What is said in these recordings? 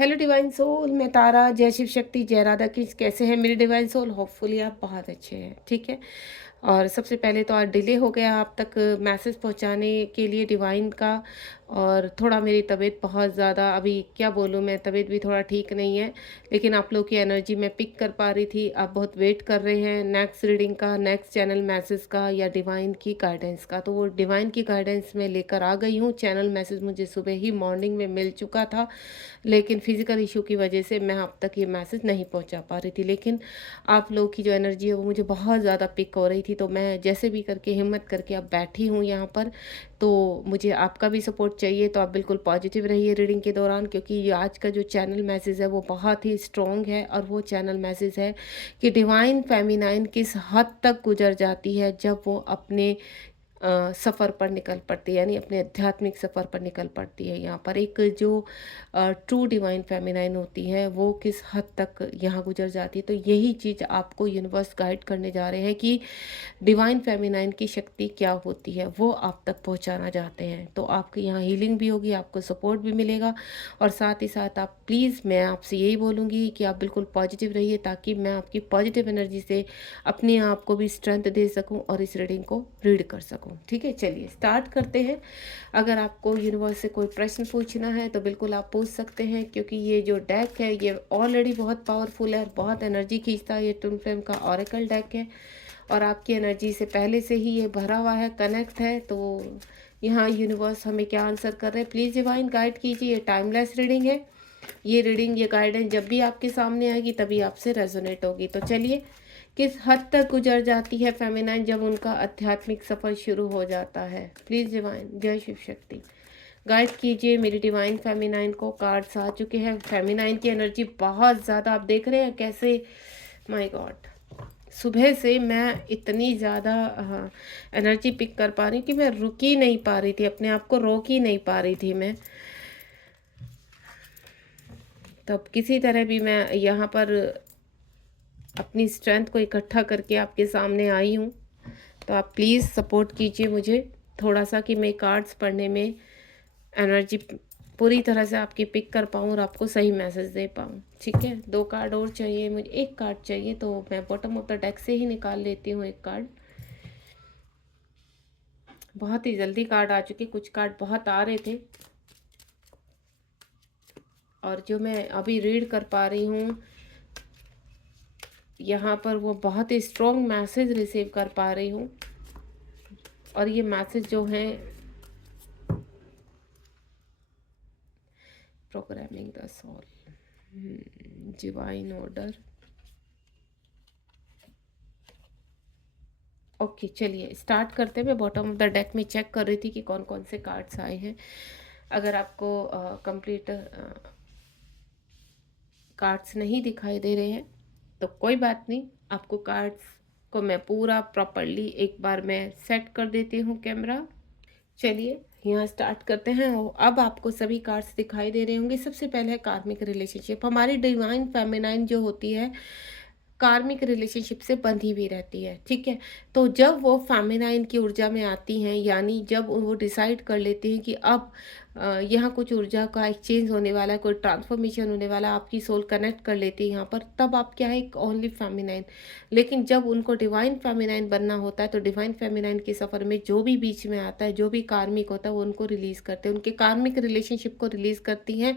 Hello divine soul, मैं तारा। जय शिव शक्ति, जय राधा कृष्ण। कैसे हैं मेरे डिवाइन सोल? होपफुली आप बहुत अच्छे हैं, ठीक है। और सबसे पहले तो आज डिले हो गया आप तक मैसेज पहुंचाने के लिए डिवाइन का। और थोड़ा मेरी तबीयत बहुत ज़्यादा, अभी क्या बोलूँ, मैं तबीयत भी थोड़ा ठीक नहीं है। लेकिन आप लोग की एनर्जी मैं पिक कर पा रही थी। आप बहुत वेट कर रहे हैं नेक्स्ट रीडिंग का, नेक्स्ट चैनल मैसेज का या डिवाइन की गाइडेंस का। तो वो डिवाइन की गाइडेंस में लेकर आ गई हूँ। चैनल मैसेज मुझे सुबह ही मॉर्निंग में मिल चुका था, लेकिन फिज़िकल इशू की वजह से मैं आप तक ये मैसेज नहीं पहुंचा पा रही थी। लेकिन आप लोग की जो एनर्जी है वो मुझे बहुत ज़्यादा पिक हो रही थी, तो मैं जैसे भी करके हिम्मत करके अब बैठी हूँ यहाँ पर। तो मुझे आपका भी सपोर्ट चाहिए, तो आप बिल्कुल पॉजिटिव रहिए रीडिंग के दौरान, क्योंकि ये आज का जो चैनल मैसेज है वो बहुत ही स्ट्रॉन्ग है। और वो चैनल मैसेज है कि डिवाइन फेमिनाइन किस हद तक गुजर जाती है जब वो अपने सफ़र पर निकल पड़ती है, यानी अपने आध्यात्मिक सफ़र पर निकल पड़ती है। यहाँ पर एक जो ट्रू डिवाइन फेमिनाइन होती है वो किस हद तक यहाँ गुजर जाती है। तो यही चीज़ आपको यूनिवर्स गाइड करने जा रहे हैं कि डिवाइन फेमिनाइन की शक्ति क्या होती है, वो आप तक पहुँचाना चाहते हैं। तो आपके यहाँ हीलिंग भी होगी, आपको सपोर्ट भी मिलेगा। और साथ ही साथ आप प्लीज़, मैं आपसे यही बोलूँगी कि आप बिल्कुल पॉजिटिव रहिए, ताकि मैं आपकी पॉजिटिव एनर्जी से अपने आप को भी स्ट्रेंथ दे सकूं और इस रीडिंग को रीड कर सकूं। ठीक है, चलिए स्टार्ट करते हैं। अगर आपको यूनिवर्स से कोई प्रश्न पूछना है तो बिल्कुल आप पूछ सकते हैं, क्योंकि ये जो डेक है ये ऑलरेडी बहुत पावरफुल है और बहुत एनर्जी खींचता है। ये ट्विन फ्लेम का ऑरेकल डेक है और आपकी एनर्जी से पहले से ही ये भरा हुआ है, कनेक्ट है। तो यहाँ यूनिवर्स हमें क्या आंसर कर रहे हैं, प्लीज़ डिवाइन गाइड कीजिए। ये टाइमलेस रीडिंग है। ये रीडिंग, ये गाइडेंस जब भी आपके सामने आएगी तभी आपसे रेजोनेट होगी। तो चलिए, किस हद तक गुजर जाती है फेमिनाइन जब उनका आध्यात्मिक सफर शुरू हो जाता है? प्लीज डिवाइन, जय शिव शक्ति, गाइड कीजिए मेरी डिवाइन फेमिनाइन को। कार्ड्स आ चुके हैं। फेमिनाइन की एनर्जी बहुत ज़्यादा, आप देख रहे हैं कैसे, माय गॉड, सुबह से मैं इतनी ज़्यादा एनर्जी पिक कर पा रही हूँ कि मैं रुक ही नहीं पा रही थी, अपने आप को रोक ही नहीं पा रही थी मैं। तब किसी तरह भी मैं यहाँ पर अपनी स्ट्रेंथ को इकट्ठा करके आपके सामने आई हूँ। तो आप प्लीज़ सपोर्ट कीजिए मुझे थोड़ा सा, कि मैं कार्ड्स पढ़ने में एनर्जी पूरी तरह से आपकी पिक कर पाऊँ और आपको सही मैसेज दे पाऊँ। ठीक है, 2 कार्ड और चाहिए मुझे, 1 कार्ड चाहिए, तो मैं बॉटम ऑफ द डेक से ही निकाल लेती हूँ 1 कार्ड। बहुत ही जल्दी कार्ड आ चुके, कुछ कार्ड बहुत आ रहे थे और जो मैं अभी रीड कर पा रही हूँ यहाँ पर वो बहुत ही स्ट्रॉन्ग मैसेज रिसीव कर पा रही हूँ। और ये मैसेज जो है, programming the soul, divine order. Okay, चलिए स्टार्ट करते हैं। मैं बॉटम ऑफ द डेक में चेक कर रही थी कि कौन कौन से कार्ड्स आए हैं। अगर आपको कंप्लीट कार्ड्स नहीं दिखाई दे रहे हैं तो कोई बात नहीं, आपको कार्ड्स को मैं पूरा प्रॉपरली एक बार मैं सेट कर देती हूँ कैमरा। चलिए यहाँ स्टार्ट करते हैं। अब आपको सभी कार्ड्स दिखाई दे रहे होंगे। सबसे पहले है कार्मिक रिलेशनशिप। हमारी डिवाइन फेमिनाइन जो होती है कार्मिक रिलेशनशिप से बंधी हुई रहती है, ठीक है। तो जब वो फेमिनाइन की ऊर्जा में आती हैं, यानी जब वो डिसाइड कर लेती हैं कि अब यहाँ कुछ ऊर्जा का एक्सचेंज होने वाला है, कोई ट्रांसफॉर्मेशन होने वाला है, आपकी सोल कनेक्ट कर लेती है यहाँ पर, तब आप क्या है, ओनली फेमिनाइन। लेकिन जब उनको डिवाइन फेमिनाइन बनना होता है तो डिवाइन फेमिनाइन के सफ़र में जो भी बीच में आता है, जो भी कार्मिक होता है, वो उनको रिलीज़ करते हैं, उनके कार्मिक रिलेशनशिप को रिलीज़ करती हैं।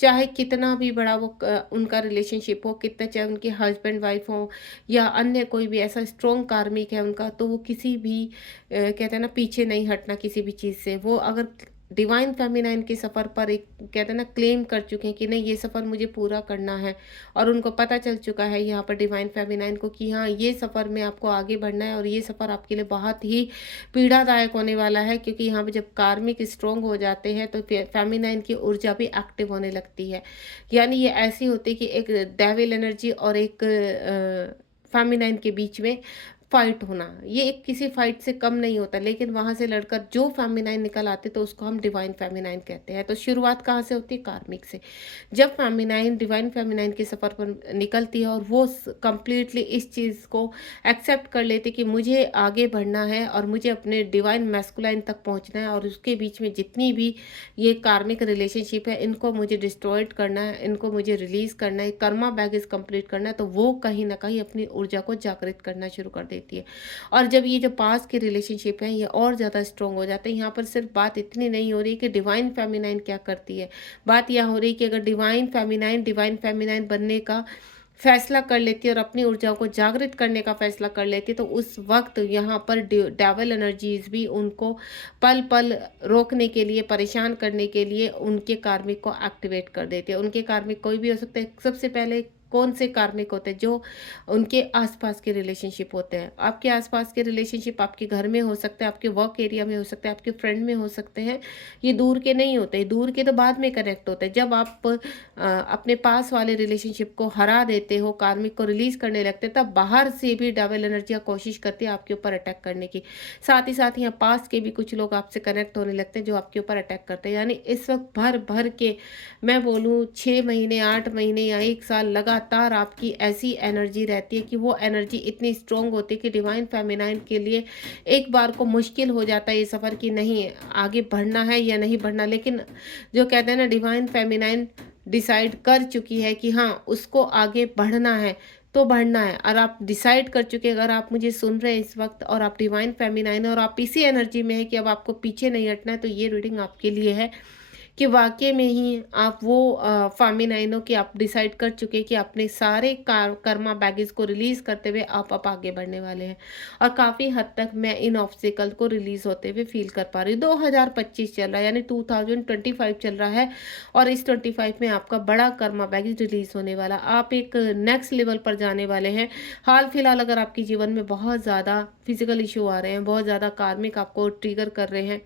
चाहे कितना भी बड़ा वो उनका रिलेशनशिप हो, कितना, चाहे उनके हस्बैंड वाइफ हो या अन्य कोई भी ऐसा स्ट्रॉन्ग कार्मिक है उनका, तो वो किसी भी कहते हैं ना, पीछे नहीं हटना किसी भी चीज़ से। वो अगर डिवाइन फेमिनाइन के सफ़र पर एक कहते हैं ना क्लेम कर चुके हैं कि नहीं, ये सफ़र मुझे पूरा करना है, और उनको पता चल चुका है यहाँ पर डिवाइन फेमिनाइन को कि हाँ, ये सफ़र में आपको आगे बढ़ना है और ये सफ़र आपके लिए बहुत ही पीड़ादायक होने वाला है। क्योंकि यहाँ पे जब कार्मिक स्ट्रॉन्ग हो जाते हैं तो फेमिनाइन की ऊर्जा भी एक्टिव होने लगती है। यानी ये ऐसी होती है कि एक डेविल एनर्जी और एक फेमिनाइन के बीच में फाइट होना, ये एक किसी फाइट से कम नहीं होता, लेकिन वहाँ से लड़कर जो फेमिनाइन निकल आते तो उसको हम डिवाइन फेमिनाइन कहते हैं। तो शुरुआत कहाँ से होती है? कार्मिक से। जब फेमिनाइन डिवाइन फेमिनाइन के सफ़र पर निकलती है और वो कंप्लीटली इस चीज़ को एक्सेप्ट कर लेती है कि मुझे आगे बढ़ना है और मुझे अपने डिवाइन मैस्कुलाइन तक पहुँचना है, और उसके बीच में जितनी भी ये कार्मिक रिलेशनशिप है इनको मुझे डिस्ट्रॉयड करना है, इनको मुझे रिलीज़ करना है, कर्मा बैगेज कंप्लीट करना है, तो वो कहीं न कहीं अपनी ऊर्जा को जागृत करना शुरू कर देती है। और जब ये जो पास्ट के रिलेशनशिप हैं ये और ज़्यादा स्ट्रॉन्ग हो जाते हैं। यहाँ पर सिर्फ बात इतनी नहीं हो रही कि डिवाइन फेमिनाइन क्या करती है, बात यह हो रही है कि अगर डिवाइन फेमिनाइन बनने का फैसला कर लेती है और अपनी ऊर्जाओं को जागृत करने का फैसला कर लेती है, तो उस वक्त यहाँ पर डेविल एनर्जीज भी उनको पल पल रोकने के लिए, परेशान करने के लिए उनके कार्मिक को एक्टिवेट कर देती है। उनके कार्मिक कोई भी हो सकता है। सबसे पहले कौन से कार्मिक होते हैं? जो उनके आसपास के रिलेशनशिप होते हैं। आपके आसपास के रिलेशनशिप आपके घर में हो सकते हैं, आपके वर्क एरिया में हो सकते हैं, आपके फ्रेंड में हो सकते हैं। ये दूर के नहीं होते, दूर के तो बाद में कनेक्ट होते हैं। जब आप अपने पास वाले रिलेशनशिप को हरा देते हो, कार्मिक को रिलीज करने लगते हैं, तब बाहर से भी डबल एनर्जियाँ कोशिश करती है आपके ऊपर अटैक करने की। साथ ही साथ यहाँ पास के भी कुछ लोग आपसे कनेक्ट होने लगते हैं जो आपके ऊपर अटैक करते हैं। यानी इस वक्त भर भर के मैं बोलूँ 6 महीने, 8 महीने या 1 साल लगातार आपकी ऐसी एनर्जी रहती है कि वो एनर्जी इतनी स्ट्रॉन्ग होती है कि डिवाइन फेमिनाइन के लिए एक बार को मुश्किल हो जाता है ये सफ़र कि नहीं आगे बढ़ना है या नहीं बढ़ना। लेकिन जो कहते हैं ना, डिवाइन फेमिनाइन डिसाइड कर चुकी है कि हाँ उसको आगे बढ़ना है तो बढ़ना है, और आप डिसाइड कर चुके हैं। अगर आप मुझे सुन रहे हैं इस वक्त और आप डिवाइन फेमिनाइन और आप इसी एनर्जी में है कि अब आपको पीछे नहीं हटना है, तो ये रीडिंग आपके लिए है कि वाक़ई में ही आप वो फ़ेमिनाइन हो कि आप डिसाइड कर चुके हैं कि अपने सारे कर्मा बैगेज को रिलीज़ करते हुए आप अब आगे बढ़ने वाले हैं। और काफ़ी हद तक मैं इन ऑब्स्टिकल को रिलीज़ होते हुए फ़ील कर पा रही हूँ। 2025 चल रहा है, यानी 2025 चल रहा है, और इस 25 में आपका बड़ा कर्मा बैगेज रिलीज़ होने वाला। आप एक नेक्स्ट लेवल पर जाने वाले हैं। हाल-फिलहाल अगर आपके जीवन में बहुत ज़्यादा फिज़िकल इश्यू आ रहे हैं, बहुत ज़्यादा कार्मिक आपको ट्रिगर कर रहे हैं,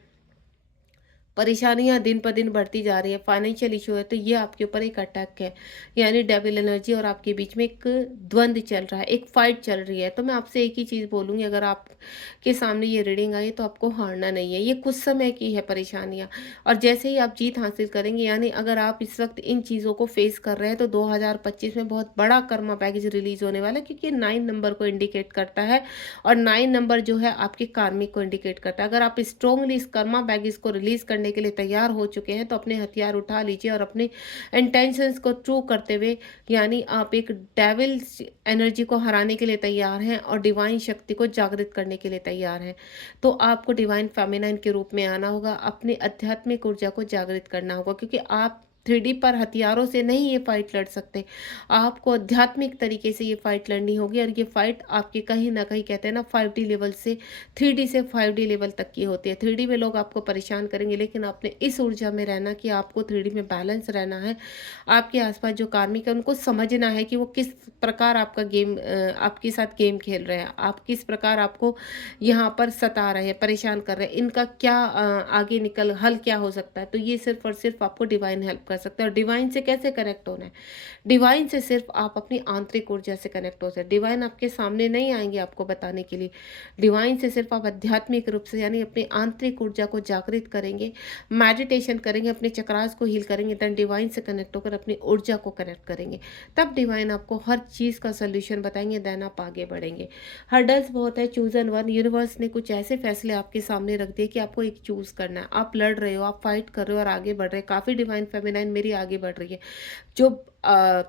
परेशानियाँ दिन पर दिन बढ़ती जा रही है, फाइनेंशियल इशू है, तो ये आपके ऊपर एक अटैक है। यानी डेविल एनर्जी और आपके बीच में एक द्वंद्व चल रहा है, एक फाइट चल रही है। तो मैं आपसे एक ही चीज़ बोलूँगी, अगर आपके सामने ये रीडिंग आई तो आपको हारना नहीं है। ये कुछ समय की है परेशानियाँ, और जैसे ही आप जीत हासिल करेंगे, यानी अगर आप इस वक्त इन चीज़ों को फेस कर रहे हैं, तो 2025 में बहुत बड़ा कर्मा पैकेज रिलीज़ होने वाला है, क्योंकि 9 नंबर को इंडिकेट करता है, और 9 नंबर जो है आपके कार्मिक को इंडिकेट करता है। अगर आप स्ट्रांगली इस कर्मा बैगेज को रिलीज करने के लिए तैयार हो चुके हैं, तो अपने हथियार उठा लीजिए और अपने इंटेंशंस को ट्रू करते हुए, यानी आप एक डेविल एनर्जी को हराने के लिए तैयार हैं और डिवाइन शक्ति को जागृत करने के लिए तैयार हैं, तो आपको डिवाइन फेमिनाइन के रूप में आना होगा, अपनी आध्यात्मिक ऊर्जा को जागृत करना होगा, क्योंकि आप 3D पर हथियारों से नहीं ये फाइट लड़ सकते। आपको आध्यात्मिक तरीके से ये फाइट लड़नी होगी, और ये फाइट आपके कहीं ना कहीं, कहते हैं ना, 5D लेवल से 3D से 5D लेवल तक की होती है। 3D में लोग आपको परेशान करेंगे, लेकिन आपने इस ऊर्जा में रहना कि आपको 3D में बैलेंस रहना है। आपके आसपास जो कार्मिक है उनको समझना है कि वो किस प्रकार आपका गेम आपके साथ गेम खेल रहे हैं, आप किस प्रकार आपको यहाँ पर सता रहे हैं, परेशान कर रहे हैं, इनका क्या आगे निकल हल क्या हो सकता है। तो ये सिर्फ और सिर्फ आपको डिवाइन हेल्प कर सकता है। और डिवाइन से कैसे कनेक्ट होना है? डिवाइन से सिर्फ आप अपनी आंतरिक ऊर्जा से कनेक्ट हो सकते हैं। डिवाइन आपके सामने नहीं आएंगे आपको बताने के लिए। डिवाइन से सिर्फ आप आध्यात्मिक रूप से, यानी अपनी आंतरिक ऊर्जा को जागृत करेंगे, मेडिटेशन करेंगे, अपने चक्रास को हील करेंगे, देन डिवाइन से कनेक्ट होकर अपनी ऊर्जा को कनेक्ट करेंगे, तब डिवाइन आपको हर चीज़ का सोल्यूशन बताएंगे, देन आप आगे बढ़ेंगे। हर्डल्स बहुत है, चूज एंड वन। यूनिवर्स ने कुछ ऐसे फैसले आपके सामने रख दिए कि आपको एक चूज करना है। आप लड़ रहे हो, आप फाइट कर रहे हो और आगे बढ़ रहे हैं। काफ़ी डिवाइन फेमिनाइन मेरी आगे बढ़ रही है, जो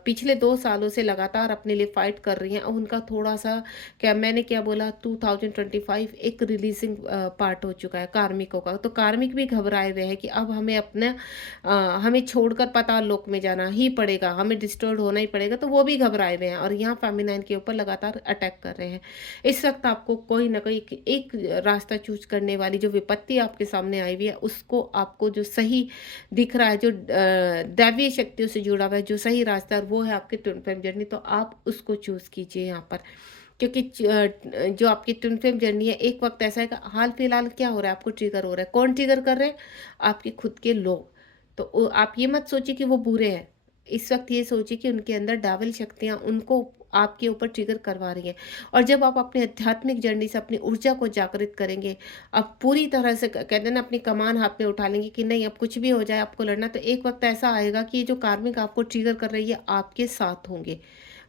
पिछले 2 सालों से लगातार अपने लिए फाइट कर रही हैं। उनका थोड़ा-सा, क्या मैंने क्या बोला, 2025 एक रिलीजिंग पार्ट हो चुका है कार्मिकों का। तो कार्मिक भी घबराए हुए हैं कि अब हमें अपना हमें छोड़कर पाताल लोक में जाना ही पड़ेगा, हमें डिस्ट्रॉयड होना ही पड़ेगा, तो वो भी घबराए हुए हैं और यहाँ फेमिनाइन के ऊपर लगातार अटैक कर रहे हैं। इस वक्त आपको कोई ना कोई एक रास्ता चूज़ करने वाली जो विपत्ति आपके सामने आई हुई है, उसको आपको जो सही दिख रहा है, जो दैवीय शक्तियों से जुड़ा हुआ है, जो सही रास्ता है, और वो है आपकी ट्विन फ्लेम जर्नी। तो आप उसको चूज़ कीजिए यहाँ पर, क्योंकि जो आपकी ट्विन फ्लेम जर्नी है, एक वक्त ऐसा है कि हाल फिलहाल क्या हो रहा है, आपको ट्रिगर हो रहा है। कौन ट्रिगर कर रहे हैं? आपके खुद के लोग। तो आप ये मत सोचिए कि वो बुरे हैं। इस वक्त ये सोचिए कि उनके अंदर डेविल शक्तियाँ उनको आपके ऊपर ट्रिगर करवा रही हैं। और जब आप अपनी आध्यात्मिक जर्नी से अपनी ऊर्जा को जागृत करेंगे, आप पूरी तरह से कहते हैं ना अपनी कमान हाथ में उठा लेंगे कि नहीं अब कुछ भी हो जाए आपको लड़ना, तो एक वक्त ऐसा आएगा कि ये जो कार्मिक आपको ट्रिगर कर रही है आपके साथ होंगे।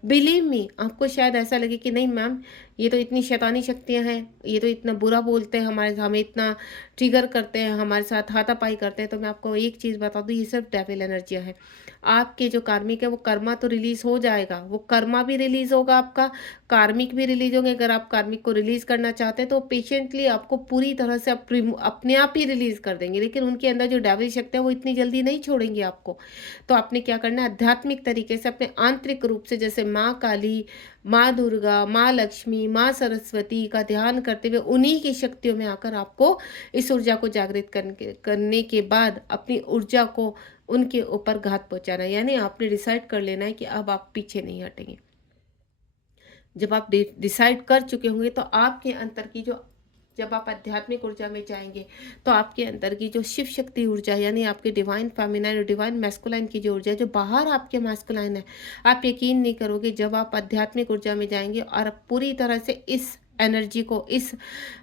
बिलीव मी, आपको शायद ऐसा लगे कि नहीं मैम, ये तो इतनी शैतानी शक्तियाँ हैं, ये तो इतना बुरा बोलते हैं हमारे, हमें इतना ट्रिगर करते हैं, हमारे साथ हाथापाई करते हैं। तो मैं आपको एक चीज़ बता दूँ, ये सिर्फ डेविल एनर्जियाँ हैं। आपके जो कार्मिक है वो कर्मा तो रिलीज़ हो जाएगा, वो कर्मा भी रिलीज़ होगा आपका, कार्मिक भी रिलीज़ होंगे। अगर आप कार्मिक को रिलीज़ करना चाहते हैं तो पेशेंटली आपको पूरी तरह से अपने आप ही रिलीज़ कर देंगे, लेकिन उनके अंदर जो डेविल शक्ति है वो इतनी जल्दी नहीं छोड़ेंगे आपको। तो आपने क्या करना है, आध्यात्मिक तरीके से अपने आंतरिक रूप से, जैसे माँ काली, माँ दुर्गा, माँ लक्ष्मी, माँ सरस्वती का ध्यान करते हुए उन्हीं की शक्तियों में आकर आपको इस ऊर्जा को जागृत करने के बाद अपनी ऊर्जा को उनके ऊपर घात पहुंचाना है। यानी आपने डिसाइड कर लेना है कि अब आप पीछे नहीं हटेंगे। जब आप डिसाइड कर चुके होंगे तो आपके अंतर की जो, जब आप आध्यात्मिक ऊर्जा में जाएंगे तो आपके अंदर की जो शिव शक्ति ऊर्जा, यानी आपके डिवाइन फेमिनाइन और डिवाइन मैस्कुलाइन की जो ऊर्जा है, जो बाहर आपके मैस्कुलाइन है, आप यकीन नहीं करोगे जब आप आध्यात्मिक ऊर्जा में जाएंगे और आप पूरी तरह से इस एनर्जी को, इस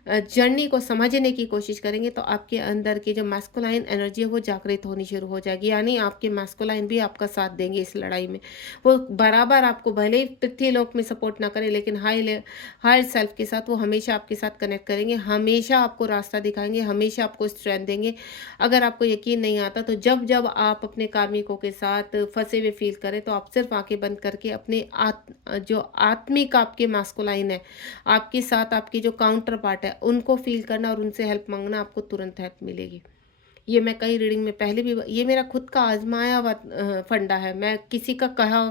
जर्नी को समझने की कोशिश करेंगे तो आपके अंदर की जो मैस्कुलाइन एनर्जी है वो जागृत होनी शुरू हो जाएगी। यानी आपके मैस्कुलाइन भी आपका साथ देंगे इस लड़ाई में। वो बराबर आपको, भले ही पृथ्वीलोक में सपोर्ट ना करें, लेकिन हायर सेल्फ के साथ वो हमेशा आपके साथ कनेक्ट करेंगे, हमेशा आपको रास्ता दिखाएंगे, हमेशा आपको स्ट्रेंथ देंगे। अगर आपको यकीन नहीं आता तो जब जब आप अपने कार्मिकों के साथ फंसे हुए फील करें तो आप सिर्फ आंखें बंद करके अपने जो आत्मिक आपके मैस्कुलाइन है, आपके साथ आपकी जो काउंटर पार्ट है, उनको फील करना और उनसे हेल्प मांगना, आपको तुरंत हेल्प मिलेगी। ये मैं कई रीडिंग में पहले भी, ये मेरा खुद का आजमाया हुआ फंडा है। मैं किसी का कहा,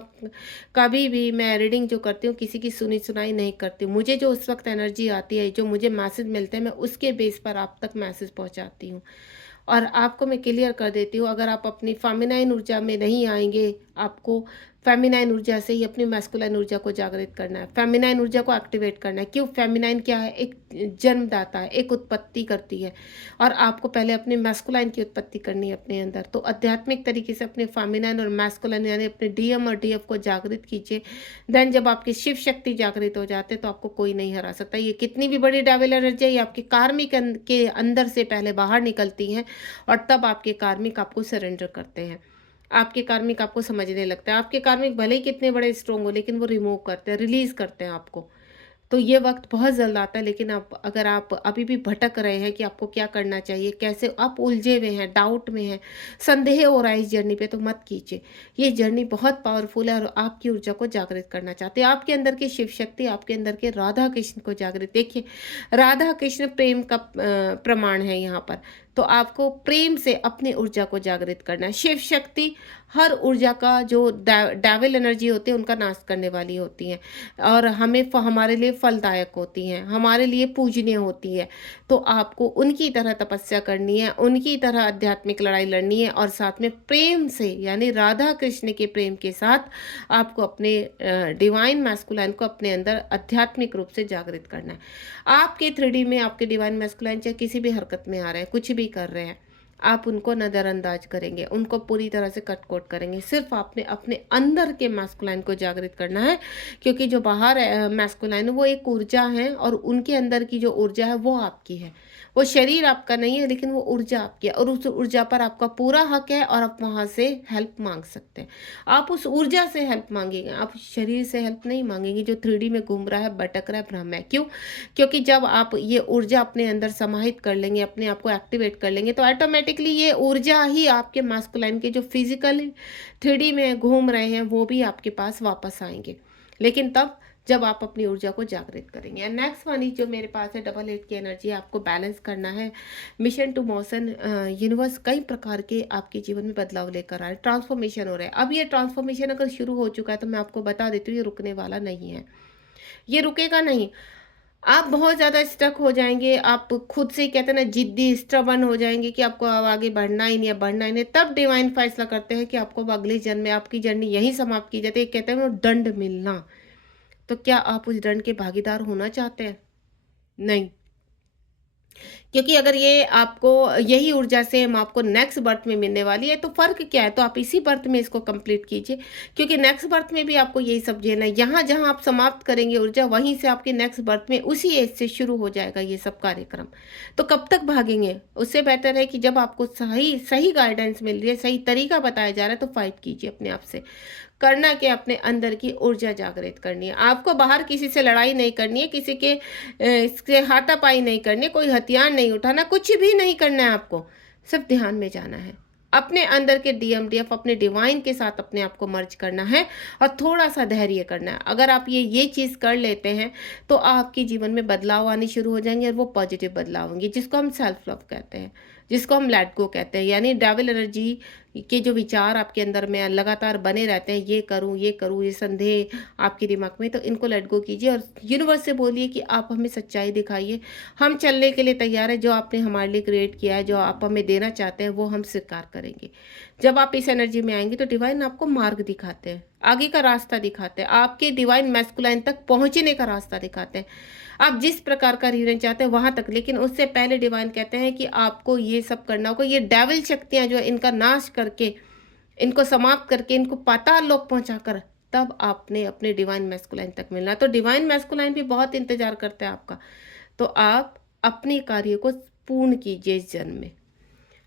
कभी भी मैं रीडिंग जो करती हूँ किसी की सुनी सुनाई नहीं करती हूँ। मुझे जो उस वक्त एनर्जी आती है, जो मुझे मैसेज मिलते हैं, मैं उसके बेस पर आप तक मैसेज पहुँचाती हूँ। और आपको मैं क्लियर कर देती हूँ, अगर आप अपनी फेमिनाइन ऊर्जा में नहीं आएंगे, आपको फेमिनाइन ऊर्जा से ही अपनी मैस्कुलाइन ऊर्जा को जागृत करना है, फेमिनाइन ऊर्जा को एक्टिवेट करना है। क्यों? फेमिनाइन क्या है? एक जन्मदाता है, एक उत्पत्ति करती है, और आपको पहले अपने मैस्कुलाइन की उत्पत्ति करनी है अपने अंदर। तो आध्यात्मिक तरीके से अपने फेमिनाइन और मैस्कुलाइन यानी अपने डीएम और डीएफ को जागृत कीजिए। देन जब आपकी शिव शक्ति जागृत हो जाते तो आपको कोई नहीं हरा सकता। ये कितनी भी बड़ी डेविल एनर्जी है, ये आपके कार्मिक के अंदर से पहले बाहर निकलती हैं और तब आपके कार्मिक आपको सरेंडर करते हैं। आपके कार्मिक आपको समझने लगता है। आपके कार्मिक भले ही कितने बड़े स्ट्रोंग हो, लेकिन वो रिमूव करते हैं, रिलीज करते हैं आपको। तो ये वक्त बहुत जल्द आता है, लेकिन आप, अगर आप अभी भी भटक रहे हैं कि आपको क्या करना चाहिए, कैसे, आप उलझे हुए हैं, डाउट में हैं, संदेह हो रहा है इस जर्नी पे, तो मत कीजिए। ये जर्नी बहुत पावरफुल है और आपकी ऊर्जा को जागृत करना चाहते हैं। आपके अंदर की शिव शक्ति, आपके अंदर के राधा कृष्ण को जागृत, देखिए राधा कृष्ण प्रेम का प्रमाण है यहाँ पर। तो आपको प्रेम से अपनी ऊर्जा को जागृत करना है। शिव शक्ति हर ऊर्जा का जो डेविल एनर्जी होती है उनका नाश करने वाली होती हैं, और हमारे लिए फलदायक होती हैं, हमारे लिए पूजनीय होती है। तो आपको उनकी तरह तपस्या करनी है, उनकी तरह आध्यात्मिक लड़ाई लड़नी है, और साथ में प्रेम से, यानी राधा कृष्ण के प्रेम के साथ आपको अपने डिवाइन मैस्कुलाइन को अपने अंदर आध्यात्मिक रूप से जागृत करना है। आपके 3D में आपके डिवाइन मैस्कुलाइन चाहे किसी भी हरकत में आ रहे हैं, कुछ भी कर रहे हैं, आप उनको नज़रअंदाज करेंगे, उनको पूरी तरह से कट कोट करेंगे। सिर्फ आपने अपने अंदर के मैस्कुलाइन को जागृत करना है, क्योंकि जो बाहर मैस्कुलाइन है वो एक ऊर्जा है, और उनके अंदर की जो ऊर्जा है वो आपकी है। वो शरीर आपका नहीं है, लेकिन वो ऊर्जा आपकी है, और उस ऊर्जा पर आपका पूरा हक है, और आप वहाँ से हेल्प मांग सकते हैं। आप उस ऊर्जा से हेल्प मांगेंगे, आप शरीर से हेल्प नहीं मांगेंगे जो 3D में घूम रहा है, भटक रहा है, भ्रम है। क्यों? क्योंकि जब आप ये ऊर्जा अपने अंदर समाहित कर लेंगे, अपने आप को एक्टिवेट कर लेंगे, तो ऑटोमेटिकली ये ऊर्जा ही आपके मास्कुलाइन के जो फिजिकल 3D में घूम रहे हैं वो भी आपके पास वापस आएंगे, लेकिन तब जब आप अपनी ऊर्जा को जागृत करेंगे। नेक्स्ट वाली जो मेरे पास है 888 की एनर्जी, आपको बैलेंस करना है। मिशन टू मोशन, यूनिवर्स कई प्रकार के आपके जीवन में बदलाव लेकर आ रहे हैं, ट्रांसफॉर्मेशन हो रहा है। अब ये ट्रांसफॉर्मेशन अगर शुरू हो चुका है तो मैं आपको बता देती हूँ, ये रुकने वाला नहीं है, ये रुकेगा नहीं। आप बहुत ज़्यादा स्टक हो जाएंगे, आप खुद से ही कहते हैं ना जिद्दी, स्टबर्न हो जाएंगे कि आपको अब आगे बढ़ना ही नहीं है, बढ़ना ही नहीं। तब डिवाइन फैसला करते हैं कि आपको अब अगले जन्म में आपकी जर्नी यहीं समाप्त की जाती है। कहते हैं वो दंड मिलना। तो क्या आप उस दंड के भागीदार होना चाहते हैं? नहीं। क्योंकि अगर ये आपको यही ऊर्जा सेम आपको नेक्स्ट बर्थ में मिलने वाली है, तो फ़र्क क्या है? तो आप इसी बर्थ में इसको कंप्लीट कीजिए, क्योंकि नेक्स्ट बर्थ में भी आपको यही सब झेलना है। यहाँ जहाँ आप समाप्त करेंगे ऊर्जा, वहीं से आपके नेक्स्ट बर्थ में उसी एज से शुरू हो जाएगा ये सब कार्यक्रम। तो कब तक भागेंगे? उससे बेहतर है कि जब आपको सही सही गाइडेंस मिल रही है, सही तरीका बताया जा रहा है, तो फाइट कीजिए अपने आप से। करना क्या, अपने अंदर की ऊर्जा जागृत करनी है। आपको बाहर किसी से लड़ाई नहीं करनी है, किसी के इससे हाथापाई नहीं करनी है, कोई हथियार नहीं उठाना, कुछ भी नहीं करना है आपको। सिर्फ ध्यान में जाना है। अपने अंदर के डीएमडीएफ अपने डिवाइन के साथ अपने आप को मर्ज करना है और थोड़ा सा धैर्य करना है। अगर आप ये चीज़ कर लेते हैं, तो आपके जीवन में बदलाव आने शुरू हो जाएंगे, और वो पॉजिटिव बदलाव होंगे, जिसको हम सेल्फ लव कहते हैं, जिसको हम लेट गो कहते हैं। यानी डेविल एनर्जी के जो विचार आपके अंदर में लगातार बने रहते हैं, ये करूँ, ये संदेह आपके दिमाग में, तो इनको लेट गो कीजिए और यूनिवर्स से बोलिए कि आप हमें सच्चाई दिखाइए। हम चलने के लिए तैयार हैं, जो आपने हमारे लिए क्रिएट किया है, जो आप हमें देना चाहते हैं, वो हम स्वीकार करेंगे। जब आप इस एनर्जी में आएंगे, तो डिवाइन आपको मार्ग दिखाते हैं, आगे का रास्ता दिखाते हैं, आपके डिवाइन मैस्कुलाइन तक पहुंचने का रास्ता दिखाते हैं। आप जिस प्रकार का रीजन चाहते हैं वहां तक, लेकिन उससे पहले डिवाइन कहते हैं कि आपको ये सब करना होगा। ये डेविल शक्तियां जो है, इनका नाश करके, इनको समाप्त करके, इनको पाताल लोक पहुंचाकर, तब आपने अपने डिवाइन मैस्कुलाइन तक मिलना। तो डिवाइन मैस्कुलाइन भी बहुत इंतजार करते हैं आपका। तो आप अपने कार्य को पूर्ण कीजिए इस जन्म में।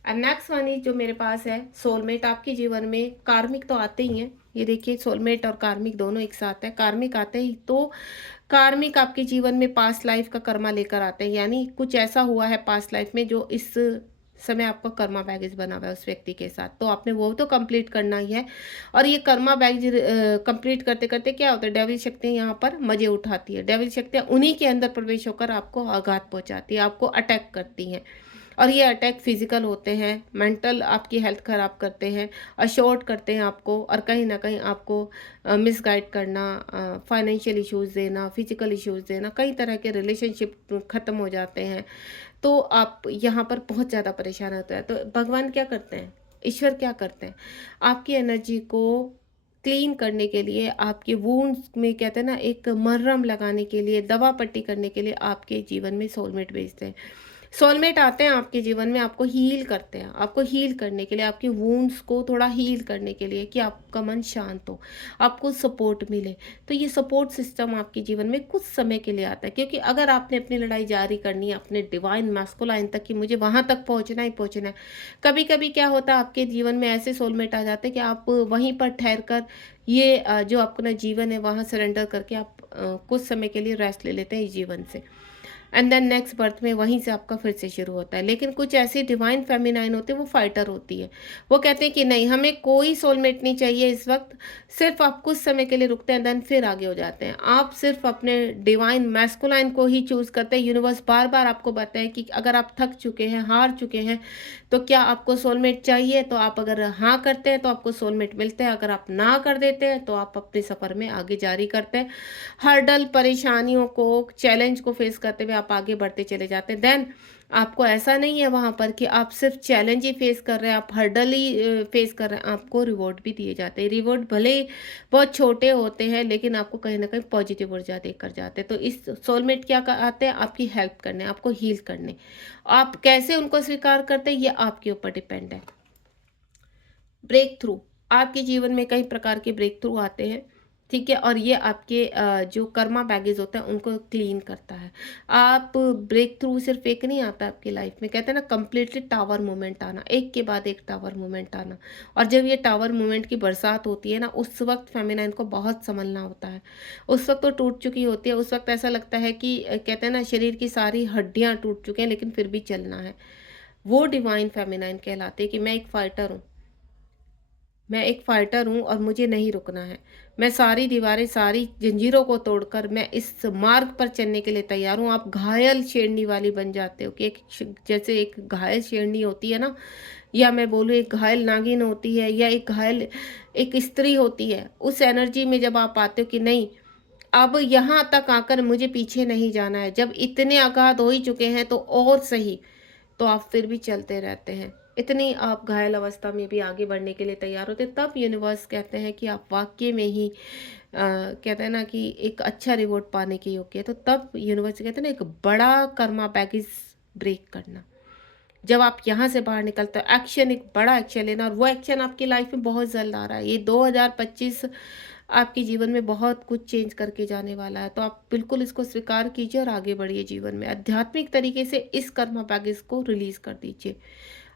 एंड नेक्स्ट वाली जो मेरे पास है, सोलमेट आपके जीवन में। कार्मिक तो आते ही हैं, ये देखिए सोलमेट और कार्मिक दोनों एक साथ है। कार्मिक आते ही तो कार्मिक आपके जीवन में पास्ट लाइफ का कर्मा लेकर आते हैं, यानी कुछ ऐसा हुआ है पास्ट लाइफ में जो इस समय आपका कर्मा बैगेज बना हुआ है उस व्यक्ति के साथ, तो आपने वो तो कंप्लीट करना ही है। और ये कर्मा बैगेज कंप्लीट करते करते क्या होता है, डेविल शक्तियाँ यहाँ पर मजे उठाती है। डेविल शक्तियाँ उन्हीं के अंदर प्रवेश होकर आपको आघात पहुँचाती है, आपको अटैक करती हैं। और ये अटैक फिजिकल होते हैं, मेंटल आपकी हेल्थ खराब करते हैं, अशोर्ट करते हैं आपको, और कहीं ना कहीं आपको मिसगाइड करना, फाइनेंशियल इश्यूज देना, फिजिकल इश्यूज देना, कई तरह के रिलेशनशिप ख़त्म हो जाते हैं। तो आप यहाँ पर बहुत ज़्यादा परेशान होता है। तो भगवान क्या करते हैं, ईश्वर क्या करते हैं, आपकी एनर्जी को क्लीन करने के लिए, आपके वुंड्स में कहते हैं ना एक मरहम लगाने के लिए, दवा पट्टी करने के लिए आपके जीवन में सोलमेट भेजते हैं। सोलमेट आते हैं आपके जीवन में, आपको हील करते हैं, आपको हील करने के लिए, आपके वुंड्स को थोड़ा हील करने के लिए, कि आपका मन शांत हो, आपको सपोर्ट मिले। तो ये सपोर्ट सिस्टम आपके जीवन में कुछ समय के लिए आता है, क्योंकि अगर आपने अपनी लड़ाई जारी करनी है अपने डिवाइन मैस्कुलाइन तक, कि मुझे वहां तक पहुंचना ही पहुंचना है। कभी कभी क्या होता है, आपके जीवन में ऐसे सोलमेट आ जाते हैं कि आप वहीं पर ठहर कर ये जो अपना जीवन है वहां सरेंडर करके आप कुछ समय के लिए रेस्ट ले लेते हैं इस जीवन से। एंड देन नेक्स्ट बर्थ में वहीं से आपका फिर से शुरू होता है। लेकिन कुछ ऐसी डिवाइन फेमिनाइन होते हैं, वो फाइटर होती है, वो कहते हैं कि नहीं, हमें कोई सोलमेट नहीं चाहिए इस वक्त, सिर्फ आप कुछ समय के लिए रुकते हैं, देन फिर आगे हो जाते हैं। आप सिर्फ अपने डिवाइन मैस्कुलाइन को ही चूज करते हैं। यूनिवर्स बार बार आपको बताता है कि अगर आप थक चुके हैं, हार चुके हैं, तो क्या आपको सोलमेट चाहिए, तो आप अगर हाँ करते हैं तो आपको सोलमेट मिलते हैं, अगर आप ना कर देते हैं तो आप अपने सफ़र में आगे जारी करते हैं। हर्डल, परेशानियों को, चैलेंज को फेस करते हुए आप आगे बढ़ते चले जाते हैं। देन आपको ऐसा नहीं है वहाँ पर कि आप सिर्फ चैलेंज ही फेस कर रहे हैं, आप हर्डल ही फेस कर रहे हैं, आपको रिवॉर्ड भी दिए जाते हैं। रिवॉर्ड भले ही बहुत छोटे होते हैं, लेकिन आपको कहीं ना कहीं पॉजिटिव ऊर्जा देकर जाते हैं। तो इस सोलमेट क्या आते हैं, आपकी हेल्प करने, आपको हील करने। आप कैसे उनको स्वीकार करते हैं, ये आपके ऊपर डिपेंड है। ब्रेक थ्रू, आपके जीवन में कई प्रकार के ब्रेक थ्रू आते हैं, ठीक है, और ये आपके जो कर्मा बैगेज होता है उनको क्लीन करता है। आप ब्रेक थ्रू सिर्फ एक नहीं आता आपकी लाइफ में, कहते हैं ना कंप्लीटली टावर मूवमेंट आना, एक के बाद एक टावर मूवमेंट आना। और जब ये टावर मूवमेंट की बरसात होती है ना, उस वक्त फेमिनाइन को बहुत संभलना होता है। उस वक्त तो टूट चुकी होती है, उस वक्त ऐसा लगता है कि कहते हैं ना शरीर की सारी हड्डियाँ टूट चुके हैं, लेकिन फिर भी चलना है। वो डिवाइन फेमिनाइन कहलाते हैं कि मैं एक फाइटर हूँ, मैं एक फाइटर हूँ और मुझे नहीं रुकना है। मैं सारी दीवारें, सारी जंजीरों को तोड़कर मैं इस मार्ग पर चलने के लिए तैयार हूँ। आप घायल शेरनी वाली बन जाते हो, कि एक जैसे एक घायल शेरनी होती है ना, या मैं बोलूँ एक घायल नागिन होती है, या एक घायल एक स्त्री होती है, उस एनर्जी में जब आप आते हो कि नहीं, अब यहाँ तक आकर मुझे पीछे नहीं जाना है, जब इतने आघात हो ही चुके हैं तो और सही, तो आप फिर भी चलते रहते हैं। इतनी आप घायल अवस्था में भी आगे बढ़ने के लिए तैयार होते, तब यूनिवर्स कहते हैं कि आप वाकई में ही कहते हैं ना कि एक अच्छा रिवॉर्ड पाने के योग्य है। तो तब यूनिवर्स कहते हैं ना एक बड़ा कर्मा पैकेज ब्रेक करना। जब आप यहाँ से बाहर निकलते हो, एक्शन, एक बड़ा एक्शन लेना, और वो एक्शन आपकी लाइफ में बहुत जल्द आ रहा है। ये 2025 आपके जीवन में बहुत कुछ चेंज करके जाने वाला है, तो आप बिल्कुल इसको स्वीकार कीजिए और आगे बढ़िए जीवन में। आध्यात्मिक तरीके से इस कर्मा बैगेज को रिलीज कर दीजिए।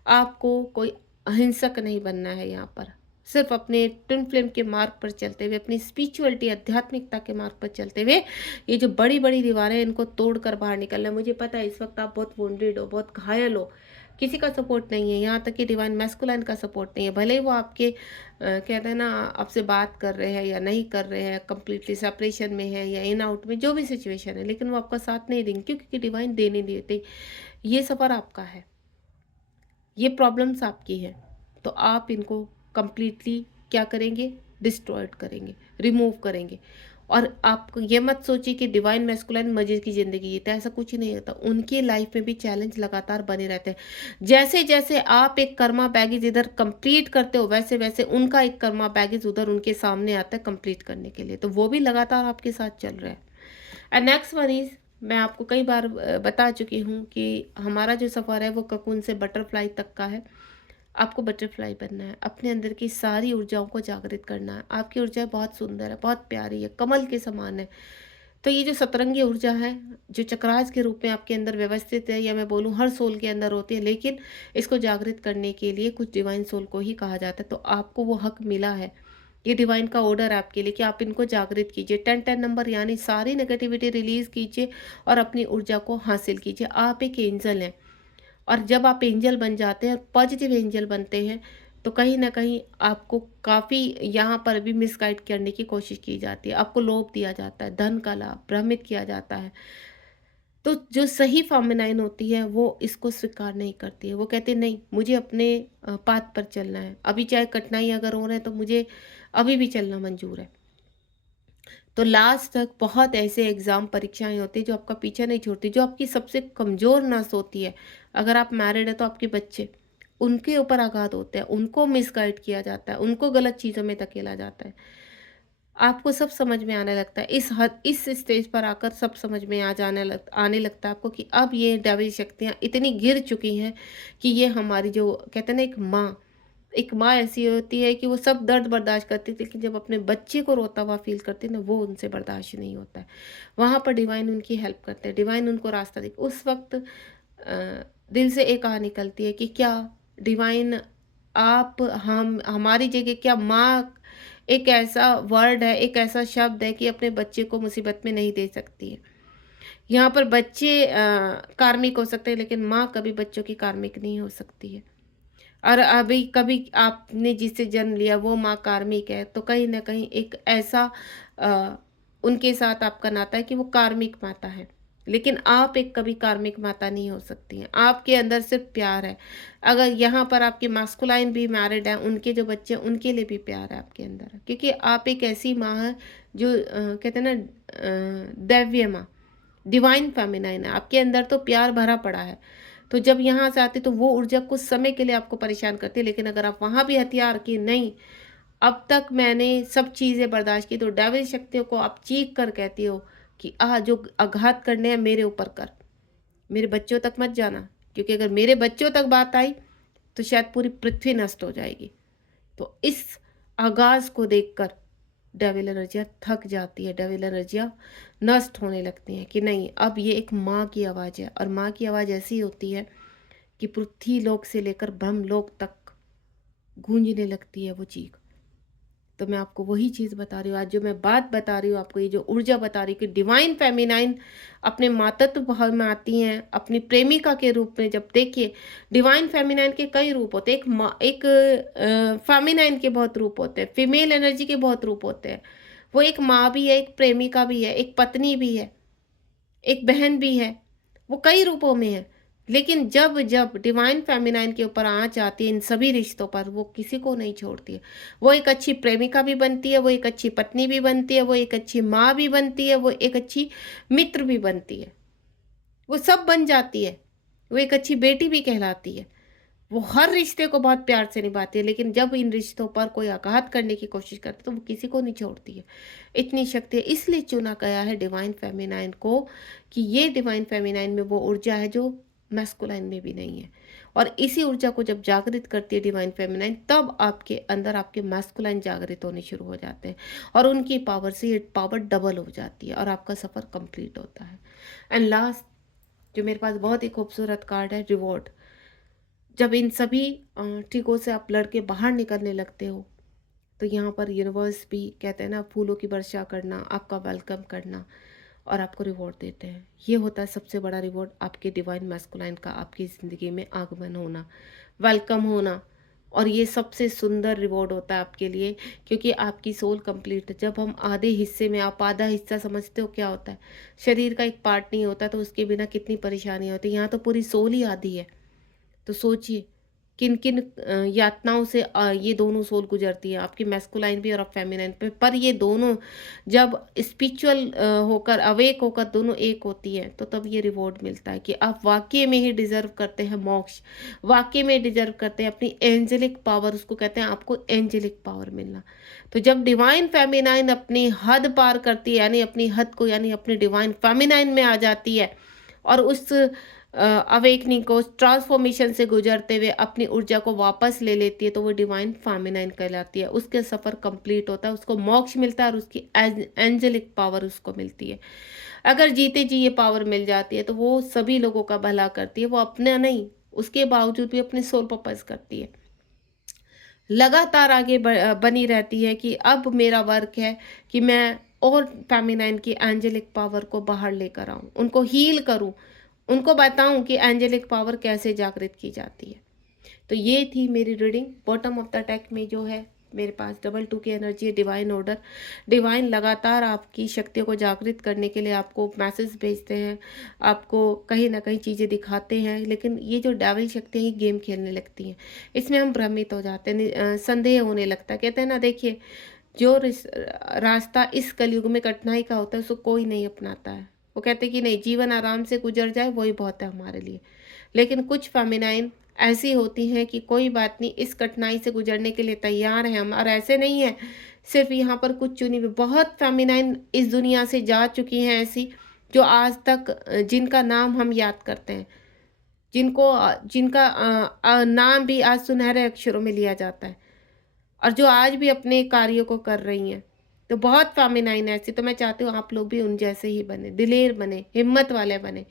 आपको कोई अहिंसक नहीं बनना है यहाँ पर, सिर्फ अपने ट्विन फ्लेम के मार्ग पर चलते हुए, अपनी स्पिरिचुअलिटी, आध्यात्मिकता के मार्ग पर चलते हुए, ये जो बड़ी बड़ी दीवारें हैं इनको तोड़कर बाहर निकलना है। मुझे पता है इस वक्त आप बहुत वुंडेड हो, बहुत घायल हो, किसी का सपोर्ट नहीं है, यहाँ तक कि डिवाइन मैस्कुलाइन का सपोर्ट नहीं है। भले ही वो आपके कहते हैं ना, आपसे बात कर रहे हैं या नहीं कर रहे हैं, कंप्लीटली सेपरेशन में है या इन आउट में, जो भी सिचुएशन है, लेकिन वो आपका साथ नहीं देंगे, क्योंकि डिवाइन देने नहीं देते। ये सफ़र आपका है, ये प्रॉब्लम्स आपकी है, तो आप इनको कंप्लीटली क्या करेंगे, डिस्ट्रॉयड करेंगे, रिमूव करेंगे। और आप ये मत सोचिए कि डिवाइन मैस्कुलाइन मजे की ज़िंदगी जीता है, ऐसा कुछ नहीं होता। उनकी लाइफ में भी चैलेंज लगातार बने रहते हैं। जैसे जैसे आप एक कर्मा बैगेज इधर कंप्लीट करते हो, वैसे वैसे उनका एक कर्मा बैगेज उधर उनके सामने आता है कंप्लीट करने के लिए, तो वो भी लगातार आपके साथ चल रहा है। एंड नेक्स्ट वन इज, मैं आपको कई बार बता चुकी हूँ कि हमारा जो सफ़र है वो ककून से बटरफ्लाई तक का है। आपको बटरफ्लाई बनना है, अपने अंदर की सारी ऊर्जाओं को जागृत करना है। आपकी ऊर्जा बहुत सुंदर है, बहुत प्यारी है, कमल के समान है। तो ये जो सतरंगी ऊर्जा है, जो चक्रास के रूप में आपके अंदर व्यवस्थित है, या मैं बोलूँ हर सोल के अंदर होती है, लेकिन इसको जागृत करने के लिए कुछ डिवाइन सोल को ही कहा जाता है। तो आपको वो हक मिला है, ये डिवाइन का ऑर्डर है आपके लिए कि आप इनको जागृत कीजिए। 10-10 नंबर यानी सारी नेगेटिविटी रिलीज कीजिए और अपनी ऊर्जा को हासिल कीजिए। आप एक एंजल हैं, और जब आप एंजल बन जाते हैं और पॉजिटिव एंजल बनते हैं, तो कहीं ना कहीं आपको काफ़ी यहाँ पर भी मिसगाइड करने की कोशिश की जाती है। आपको लोभ दिया जाता है, धन का लाभ, भ्रमित किया जाता है। तो जो सही फेमिनाइन होती है वो इसको स्वीकार नहीं करती है। वो कहते हैं नहीं, मुझे अपने पाथ पर चलना है, अभी चाहे कठिनाई अगर हो रहे हैं तो मुझे अभी भी चलना मंजूर है। तो लास्ट तक बहुत ऐसे एग्ज़ाम परीक्षाएं होती है जो आपका पीछा नहीं छोड़ती, जो आपकी सबसे कमज़ोर नस होती है। अगर आप मैरिड है तो आपके बच्चे, उनके ऊपर आघात होते हैं, उनको मिसगाइड किया जाता है, उनको गलत चीज़ों में धकेला जाता है। आपको सब समझ में आने लगता है, इस स्टेज पर आकर सब समझ में आने लगता है आपको कि अब ये दैवी शक्तियाँ इतनी गिर चुकी हैं कि ये हमारी, जो कहते हैं ना, एक माँ ऐसी होती है कि वो सब दर्द बर्दाश्त करती थी, लेकिन जब अपने बच्चे को रोता हुआ फील करती है ना, वो उनसे बर्दाश्त नहीं होता है। वहाँ पर डिवाइन उनकी हेल्प करते हैं, डिवाइन उनको रास्ता दे। उस वक्त दिल से एक आह निकलती है कि क्या डिवाइन, आप हम हमारी जगह, क्या माँ एक ऐसा वर्ड है, एक ऐसा शब्द है कि अपने बच्चे को मुसीबत में नहीं दे सकती है। यहाँ पर बच्चे कार्मिक हो सकते हैं, लेकिन माँ कभी बच्चों की कार्मिक नहीं हो सकती है। और अभी कभी आपने जिससे जन्म लिया वो माँ कार्मिक है, तो कहीं न कहीं एक ऐसा अ, उनके साथ आपका नाता है कि वो कार्मिक माता है। लेकिन आप एक कभी कार्मिक माता नहीं हो सकती हैं, आपके अंदर सिर्फ़ प्यार है। अगर यहाँ पर आपके मास्कुलाइन भी मैरिड हैं, उनके जो बच्चे हैं, उनके लिए भी प्यार है आपके अंदर। क्योंकि आप एक ऐसी माँ हैं जो कहते हैं ना, दैवीय माँ, डिवाइन फेमिनाइन है, आपके अंदर तो प्यार भरा पड़ा है। तो जब यहाँ से आते तो वो ऊर्जा कुछ समय के लिए आपको परेशान करती है, लेकिन अगर आप वहाँ भी हथियार कि नहीं, अब तक मैंने सब चीज़ें बर्दाश्त की, तो दैवी शक्तियों को आप चीख कर कहती हो कि जो आघात करने हैं मेरे ऊपर कर, मेरे बच्चों तक मत जाना, क्योंकि अगर मेरे बच्चों तक बात आई तो शायद पूरी पृथ्वी नष्ट हो जाएगी। तो इस आगाज़ को देखकर डेविल एनर्जियाँ थक जाती है, डेविल एनर्जियाँ नष्ट होने लगती हैं कि नहीं, अब ये एक माँ की आवाज़ है, और माँ की आवाज़ ऐसी होती है कि पृथ्वी लोक से लेकर ब्रह्म लोक तक गूंजने लगती है वो चीख। तो मैं आपको वही चीज़ बता रही हूँ, आज जो मैं बात बता रही हूँ आपको, ये जो ऊर्जा बता रही हूँ कि डिवाइन फेमिनाइन अपने मातृत्व भाव में आती हैं, अपनी प्रेमिका के रूप में। जब देखिए, डिवाइन फेमिनाइन के कई रूप होते हैं, एक फेमिनाइन के बहुत रूप होते हैं, फीमेल एनर्जी के बहुत रूप होते हैं। वो एक माँ भी है, एक प्रेमिका भी है, एक पत्नी भी है, एक बहन भी है, वो कई रूपों में है। लेकिन जब जब डिवाइन फेमिनाइन के ऊपर आँच आती है इन सभी रिश्तों पर, वो किसी को नहीं छोड़ती है। वो एक अच्छी प्रेमिका भी बनती है, वो एक अच्छी पत्नी भी बनती है, वो एक अच्छी माँ भी बनती है, वो एक अच्छी मित्र भी बनती है, वो सब बन जाती है। वो एक अच्छी बेटी भी कहलाती है। वो हर रिश्ते को बहुत प्यार से निभाती है, लेकिन जब इन रिश्तों पर कोई आघात करने की कोशिश करती है तो वो किसी को नहीं छोड़ती है। इतनी शक्ति है, इसलिए चुना गया है डिवाइन फेमिनाइन को, कि ये डिवाइन फेमिनाइन में वो ऊर्जा है जो मैस्कुलाइन में भी नहीं है। और इसी ऊर्जा को जब जागृत करती है डिवाइन फेमिनाइन, तब आपके अंदर आपके मैस्कुलाइन जागृत होने शुरू हो जाते हैं और उनकी पावर से ये पावर डबल हो जाती है और आपका सफ़र कंप्लीट होता है। एंड लास्ट जो मेरे पास बहुत ही खूबसूरत कार्ड है, रिवॉर्ड। जब इन सभी ट्रिकों से आप लड़के बाहर निकलने लगते हो, तो यहाँ पर यूनिवर्स भी कहते हैं ना, फूलों की वर्षा करना, आपका वेलकम करना और आपको रिवॉर्ड देते हैं। ये होता है सबसे बड़ा रिवॉर्ड, आपके डिवाइन मैस्कुलाइन का आपकी ज़िंदगी में आगमन होना, वेलकम होना। और ये सबसे सुंदर रिवॉर्ड होता है आपके लिए, क्योंकि आपकी सोल कंप्लीट है। जब हम आधे हिस्से में, आप आधा हिस्सा समझते हो क्या होता है, शरीर का एक पार्ट नहीं होता, तो उसके बिना कितनी परेशानी होती है। यहाँ तो पूरी सोल ही आधी है। तो सोचिए किन किन यातनाओं से ये दोनों सोल गुजरती हैं, आपकी मैस्कुलाइन भी और आप फेमिनाइन पे। पर ये दोनों जब स्पिरिचुअल होकर, अवेक होकर दोनों एक होती है, तो तब ये रिवॉर्ड मिलता है कि आप वाकई में ही डिजर्व करते हैं मोक्ष, वाकई में डिजर्व करते हैं अपनी एंजेलिक पावर। उसको कहते हैं आपको एंजेलिक पावर मिलना। तो जब डिवाइन फेमिनाइन अपनी हद पार करती है, यानी अपनी हद को, यानी अपनी डिवाइन फेमिनाइन में आ जाती है और उस अवेकनिंग को, ट्रांसफॉर्मेशन से गुजरते हुए अपनी ऊर्जा को वापस ले लेती है, तो वो डिवाइन फेमिनाइन कहलाती है। उसके सफ़र कंप्लीट होता है, उसको मोक्ष मिलता है और उसकी एंजेलिक पावर उसको मिलती है। अगर जीते जी ये पावर मिल जाती है, तो वो सभी लोगों का भला करती है। वो अपना नहीं, उसके बावजूद भी अपने सोल पर्पस करती है, लगातार आगे बनी रहती है कि अब मेरा वर्क है कि मैं और फेमिनाइन की एंजेलिक पावर को बाहर लेकर आऊं, उनको हील करूं, उनको बताऊं कि एंजेलिक पावर कैसे जागृत की जाती है। तो ये थी मेरी reading. Bottom of the deck में जो है मेरे पास डबल 2 की एनर्जी है, डिवाइन ऑर्डर। डिवाइन लगातार आपकी शक्तियों को जागृत करने के लिए आपको मैसेज भेजते हैं, आपको कहीं ना कहीं चीज़ें दिखाते हैं। लेकिन ये जो डेविल शक्तियाँ ही गेम खेलने लगती हैं, इसमें हम भ्रमित हो जाते हैं, संदेह होने लगता है। कहते हैं ना, देखिए जो रास्ता इस कलयुग में कठिनाई का होता है, उसको कोई नहीं अपनाता है। वो कहते हैं कि नहीं, जीवन आराम से गुजर जाए वही बहुत है हमारे लिए। लेकिन कुछ फेमिनाइन ऐसी होती हैं कि कोई बात नहीं, इस कठिनाई से गुजरने के लिए तैयार हैं हम। और ऐसे नहीं है सिर्फ यहाँ पर कुछ चुनी हुई, बहुत फेमिनाइन इस दुनिया से जा चुकी हैं ऐसी, जो आज तक जिनका नाम हम याद करते हैं, जिनका नाम भी आज सुनहरे अक्षरों में लिया जाता है और जो आज भी अपने कार्यों को कर रही हैं। तो बहुत फेमिनाइन ऐसी। तो मैं चाहती हूँ आप लोग भी उन जैसे ही बने, दिलेर बने, हिम्मत वाले बने।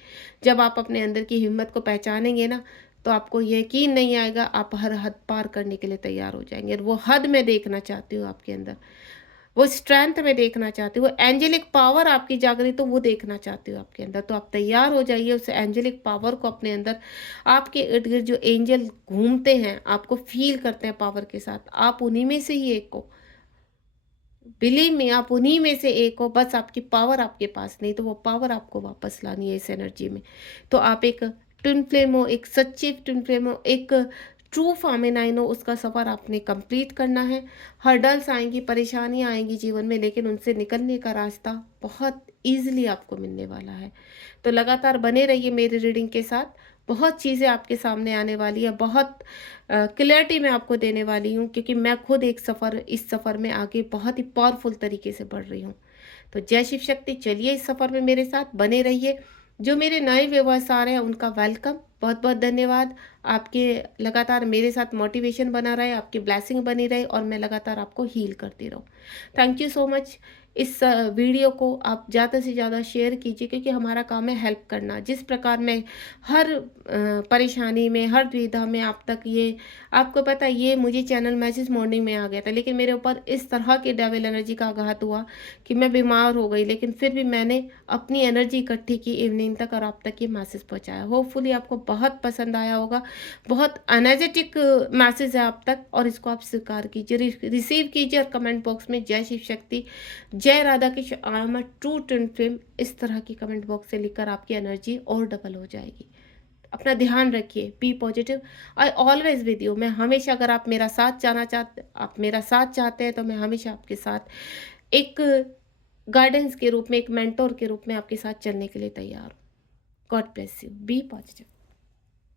जब आप अपने अंदर की हिम्मत को पहचानेंगे ना, तो आपको यकीन नहीं आएगा, आप हर हद पार करने के लिए तैयार हो जाएंगे। और वो हद मैं देखना चाहती हूँ आपके अंदर, वो स्ट्रेंथ में देखना चाहती हूँ, वो एंजेलिक पावर आपकी जागृत हो, वो देखना चाहती हूँ आपके अंदर। तो आप तैयार हो जाइए उस एंजेलिक पावर को अपने अंदर। आपके इर्द गिर्द जो एंजल घूमते हैं, आपको फील करते हैं पावर के साथ, आप उन्हीं में से ही एक हो। बिलीव में, आप उन्हीं में से एक हो। बस आपकी पावर आपके पास नहीं, तो वो पावर आपको वापस लानी है इस एनर्जी में। तो आप एक ट्विन फ्लेम हो, एक सच्ची ट्विन फ्लेम हो, एक ट्रू फेमिनाइन हो। उसका सफ़र आपने कंप्लीट करना है। हर्डल्स आएंगी, परेशानियां आएंगी जीवन में, लेकिन उनसे निकलने का रास्ता बहुत ईजिली आपको मिलने वाला है। तो लगातार बने रहिए मेरी रीडिंग के साथ। बहुत चीज़ें आपके सामने आने वाली है, बहुत क्लैरिटी मैं आपको देने वाली हूँ, क्योंकि मैं खुद इस सफ़र में आगे बहुत ही पावरफुल तरीके से बढ़ रही हूँ। तो जय शिव शक्ति, चलिए इस सफ़र में मेरे साथ बने रहिए। जो मेरे नए व्यूअर्स आ रहे हैं उनका वेलकम, बहुत बहुत धन्यवाद। आपके लगातार मेरे साथ मोटिवेशन बना रहे, आपकी ब्लेसिंग बनी रहे और मैं लगातार आपको हील करती रहूँ। Thank you so much. इस वीडियो को आप ज़्यादा से ज़्यादा शेयर कीजिए, क्योंकि हमारा काम है हेल्प करना। जिस प्रकार मैं हर परेशानी में, हर दुविधा में आप तक ये, आपको पता है, ये मुझे चैनल मैसेज मॉर्निंग में आ गया था, लेकिन मेरे ऊपर इस तरह की डेविल एनर्जी का आघात हुआ कि मैं बीमार हो गई। लेकिन फिर भी मैंने अपनी एनर्जी इकट्ठी की इवनिंग तक और आप तक ये मैसेज पहुँचाया। होपफुली आपको बहुत पसंद आया होगा। बहुत एनर्जेटिक मैसेज है आप तक, और इसको आप स्वीकार कीजिए, रिसीव कीजिए। और कमेंट बॉक्स में जय शिव शक्ति, जय Radha Krishna, I am a true twin flame, इस तरह की कमेंट बॉक्स से लिखकर आपकी एनर्जी और डबल हो जाएगी। अपना ध्यान रखिए, be positive, I always with you. मैं हमेशा, अगर आप मेरा साथ चाहते हैं, तो मैं हमेशा आपके साथ एक गाइडेंस के रूप में, एक मेंटोर के रूप में आपके साथ चलने के लिए तैयार हूँ। God bless you, be positive.